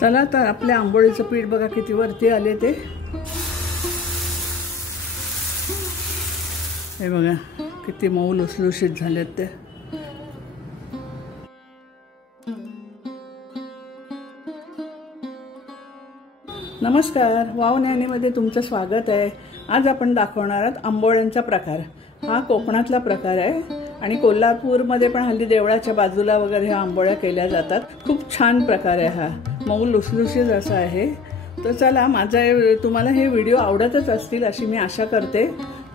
चला तर आपल्या आंबोळीचं पीठ बघा किती वरती आले ते। हे बघा किती मऊ लुसलुशीत झालेत ते। नमस्कार, वाव न्यानीमध्ये तुमचं स्वागत आहे। आज आपण दाखवणार आहोत आंबोळ्यांचा प्रकार। हा कोकणातला प्रकार आहे आणि कोल्हापूरमध्ये पण हल्ली देवळाच्या बाजूला वगैरे ह्या आंबोळ्या केल्या जातात। खूप छान प्रकार आहे हा, मऊ लुसलुशीत असा आहे। तर चला, तुम्हाला हे व्हिडिओ आवडतच असतील अशी मी आशा करते।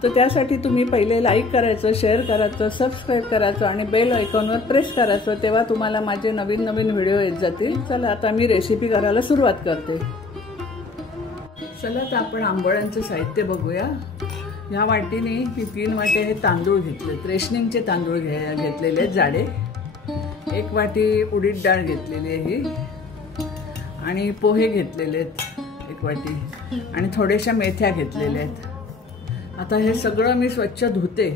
तर त्यासाठी तुम्ही पहिले लाईक करायचं, शेअर करायचं, सबस्क्राईब करायचं आणि बेल आयकॉनवर प्रेस करायचं, तेव्हा तुम्हाला माझे नवीन नवीन व्हिडिओ येत जातील। चला आता मी रेसिपी करायला सुरुवात करते। चला तर आपण आंबोळ्यांचं साहित्य बघूया। ह्या वाटीने मी 3 वाटे हे तांदूळ घेतले, रेशनिंगचे तांदूळ घेतलेले आहेत जाडे। 1 वाटी उडीद डाळ घेतलेली आहे ही, आणि पोहे घेतलेले आहेत 1 वाटी, आणि थोड्याशा मेथ्या घेतलेल्या आहेत। आता हे सगळं मी स्वच्छ धुते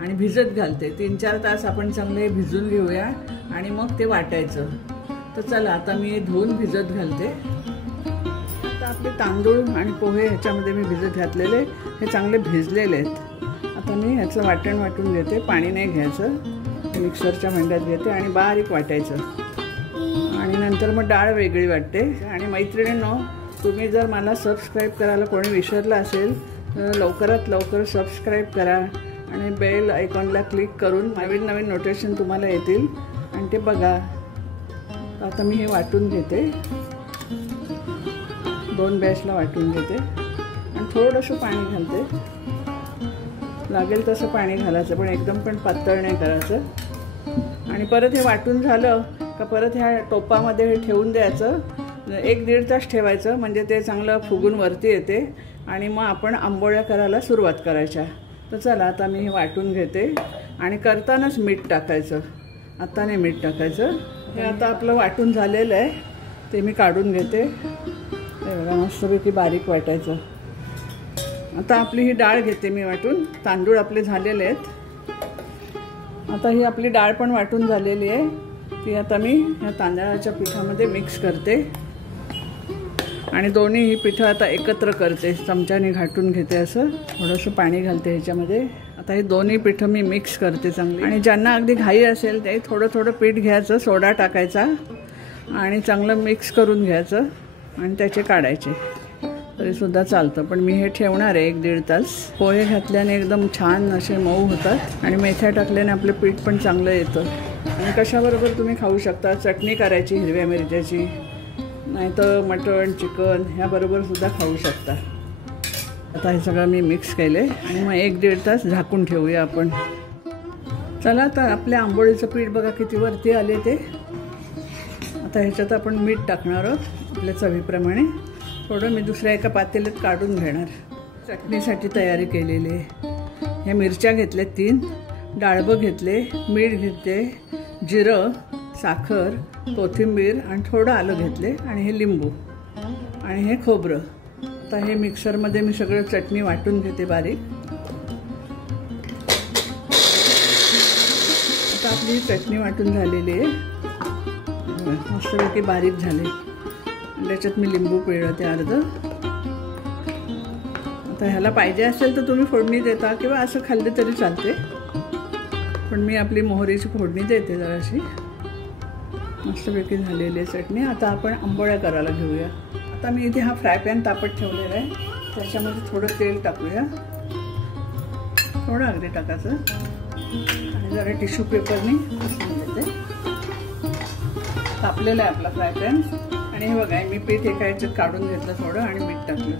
आणि भिजत घालते। 3-4 तास आपण चांगले भिजून घेऊया आणि मग ते वाटायचं। तर चला आता मी धुवून भिजत घालते। आपले तांदूळ आणि पोहे ह्याच्यामध्ये मी भिजत घातलेले, हे चांगले भिजलेले आहेत। आता मी ह्याचं वाटण वाटून घेते, पाणी नाही घ्यायचं, मिक्सरच्या भांड्यात घेते आणि बारीक वाटायचं, आणि नंतर मग डाळ वेगळी वाटते। आणि मैत्रिणींनो, तुम्ही जर मला सबस्क्राईब करायला कोणी विसरलं असेल तर लवकरात लवकर सबस्क्राईब करा आणि बेल आयकॉनला क्लिक करून नवीन नवीन नोटिफिकेशन तुम्हाला येतील आणि ते बघा। आता मी हे वाटून घेते, 2 बॅचला वाटून घेते आणि थोडंसं पाणी घालते, लागेल तसं पाणी घालायचं, पण एकदम पण पातळ नाही करायचं। आणि परत हे वाटून झालं का परत ह्या टोपामध्ये हे ठेवून द्यायचं, 1-1.5 तास ठेवायचं, म्हणजे ते चांगलं फुगून वरती येते आणि मग आपण आंबोळ्या करायला सुरुवात करायच्या। तर चला आता मी हे वाटून घेते आणि करतानाच मीठ टाकायचं, आता नाही मीठ टाकायचं। हे आता आपलं वाटून झालेलं आहे, ते मी काढून घेते। एवढा मस्तपैकी बारीक वाटायचं। आता आपली ही डाळ घेते मी वाटून, तांदूळ आपले झालेले आहेत। आता ही आपली डाळ पण वाटून झालेली आहे, ती आता मी ह्या तांदळाच्या पिठामध्ये मिक्स करते आणि दोन्ही ही पिठं आता एकत्र करते, चमच्याने घाटून घेते, असं थोडंसं पाणी घालते ह्याच्यामध्ये। आता हे दोन्ही पिठं मी मिक्स करते चांगली, आणि ज्यांना अगदी घाई असेल ते थोडं थोडं पीठ घ्यायचं, सोडा टाकायचा आणि चांगलं मिक्स करून घ्यायचं आणि त्याचे काढायचे, तरीसुद्धा चालतं। पण मी हे ठेवणार आहे 1-1.5 तास। पोहे घातल्याने एकदम छान असे मऊ होतात आणि मेथ्या टाकल्याने आपलं पीठ पण चांगलं येतं। आणि कशाबरोबर तुम्ही खाऊ शकता, चटणी करायची हिरव्या मिरच्याची, नाहीतर मटण चिकन ह्याबरोबर सुद्धा खाऊ शकता। आता हे सगळं मी मिक्स केले आणि मग 1-1.5 तास झाकून ठेवूया आपण। चला तर आपल्या आंबोळीचं पीठ बघा किती वरती आले ते। आता ह्याच्यात आपण मीठ टाकणार आहोत आपल्या चवीप्रमाणे, थोडं मी दुसऱ्या एका पातेल्यात काढून घेणार। चटणीसाठी तयारी केलेली आहे। ह्या मिरच्या घेतल्या 3, डाळबं घेतले, मीठ घेतले, जिरं, साखर, कोथिंबीर आणि थोडं आलं घेतले, आणि हे लिंबू आणि हे खोबरं। आता हे मिक्सरमध्ये मी सगळं चटणी वाटून घेते बारीक। आता आपली चटणी वाटून झालेली आहे, मस्तपैकी बारीक झाले। त्याच्यात मी लिंबू पिळलं ते अर्ध। आता ह्याला पाहिजे असेल तर तुम्ही फोडणी देता किंवा असं खाल्ले तरी चालते, पण मी आपली मोहरीची फोडणी देते जराशी। मस्तपैकी झालेली आहे चटणी। आता आपण आंबोळ्या करायला घेऊया। आता मी इथे हा फ्राय पॅन तापत ठेवलेला आहे, त्याच्यामध्ये थोडं तेल टाकूया, थोडं अगदी टाकायचं, आणि जरा टिश्यू पेपरने पुसून घेते। तापलेला आहे आपला फ्राय पॅन, आणि हे बघा मी पीठ एका ह्याच्यात काढून घेतलं थोडं आणि मीठ टाकलं।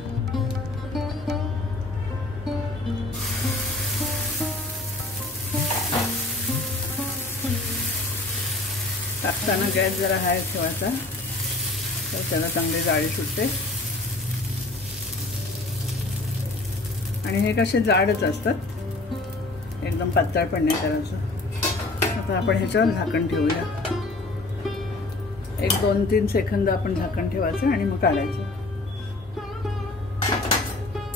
टाकताना गॅस जरा हाय ठेवायचा, तर त्याला चांगली जाळी सुटते। आणि हे कसे जाडच असतात, एकदम पातळ पण नाही करायचं। आता आपण ह्याच्यावर झाकण ठेवूया, 1-2-3 सेकंद आपण झाकण ठेवायचं आणि मग काढायचं।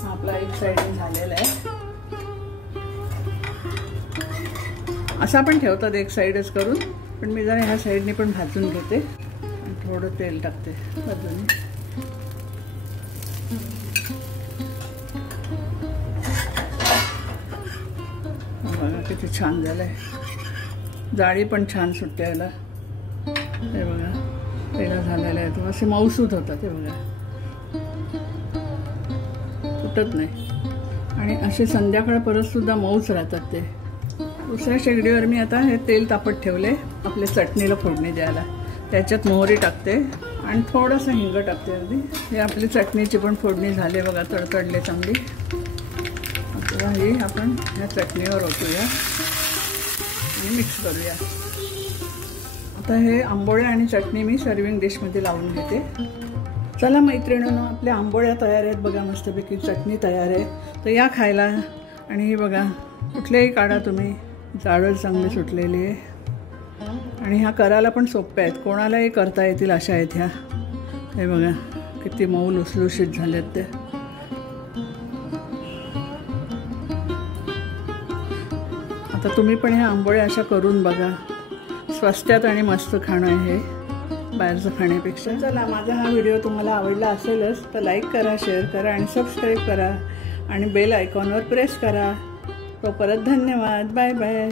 आपला एक साइड झालेला आहे, असं आपण ठेवतात एक साइडच करून, पण मी जरा ह्या साइडने पण भाजून घेते। थोडं तेल टाकते बाजूने. बघा किती छान झालंय. जाळी पण छान सुटते याला. हे बघा तेला झालेलं आहे. तो असे मऊसूत होतात. हे बघा तुटत नाही. आणि असे संध्याकाळ परत सुद्धा मऊच राहतात ते. दुसऱ्या शेगडीवर मी आता हे तेल तापत ठेवले आपल्या चटणीला फोडणी द्यायला. त्याच्यात मोहरी टाकते आणि थोडंसं हिंग टाकते अगदी. हे आपली चटणीची पण फोडणी झाली बघा. तडतडले चांगली. आता ही आपण ह्या चटणीवर ओतूया आणि मिक्स करूया. आता हे आंबोळ्या आणि चटणी मी सर्विंग डिशमध्ये लावून घेते. चला मैत्रिणींनो, आपल्या आंबोळ्या तयार आहेत बघा. मस्तपैकी चटणी तयार आहे. तर या खायला. आणि ही बघा कुठल्याही काढा तुम्ही, जाळं चांगली सुटलेली आहे. आणि ह्या करायला पण सोप्या आहेत. कोणालाही करता येतील अशा आहेत ह्या. हे बघा किती मऊ लुसलुशीत झालेत ते. आता तुम्ही पण ह्या आंबोळ्या अशा करून बघा. स्वस्तात आणि मस्त खाणं आहे बाहेरचं खाण्यापेक्षा. चला, माझा हा व्हिडिओ तुम्हाला आवडला असेलच तर लाईक करा, शेअर करा आणि सबस्क्राईब करा आणि बेल आयकॉनवर प्रेस करा. तो परत धन्यवाद. Bye bye.